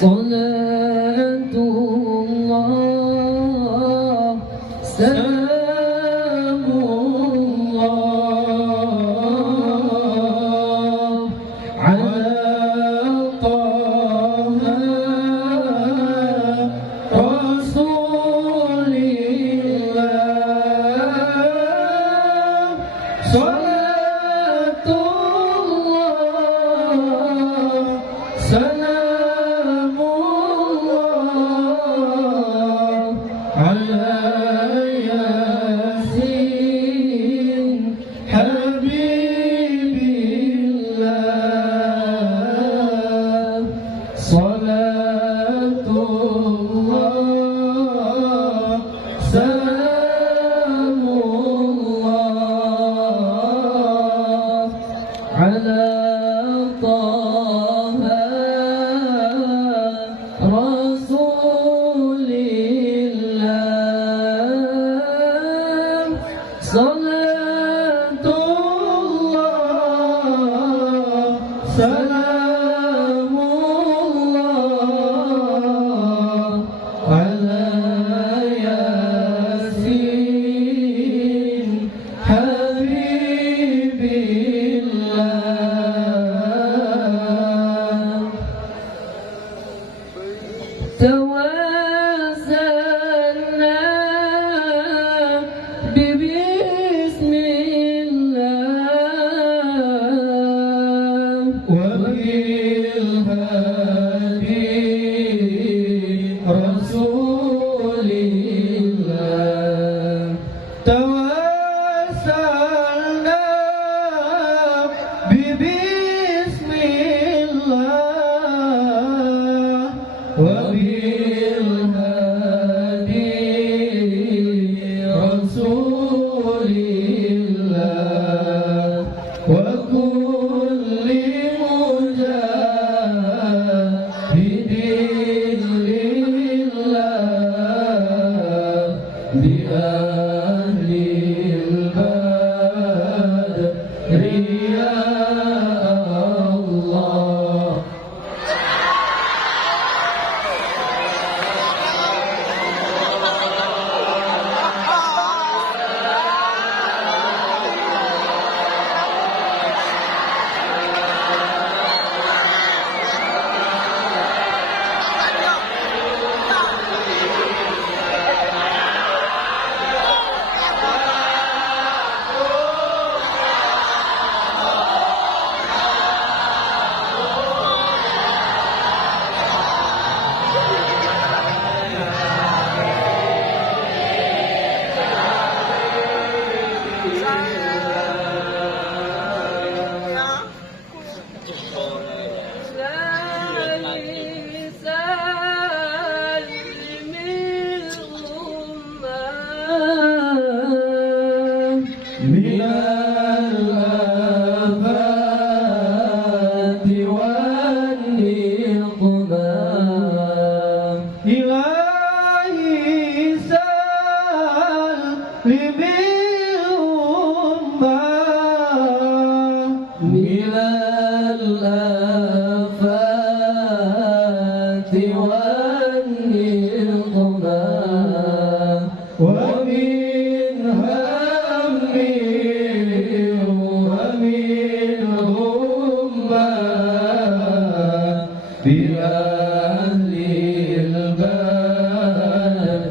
صلاة الله سلام الله على طه رسول الله صلاة الله سلام الله على ياسين حبيب الله صلاة الله سلام الله على طه رسول الله صلاة الله سلام الله على ياسين حبيب الله توسلنا ببسم الله وبالهادي رسول الله توسلنا ببسم الله وبالهادي رسول الله وكل مجاهد لله بأهل البدر يا الله من الآفات والنقمة إلهي سلم الأمة من الآفات والنقمة ومن هم ومن همة بأهل البدر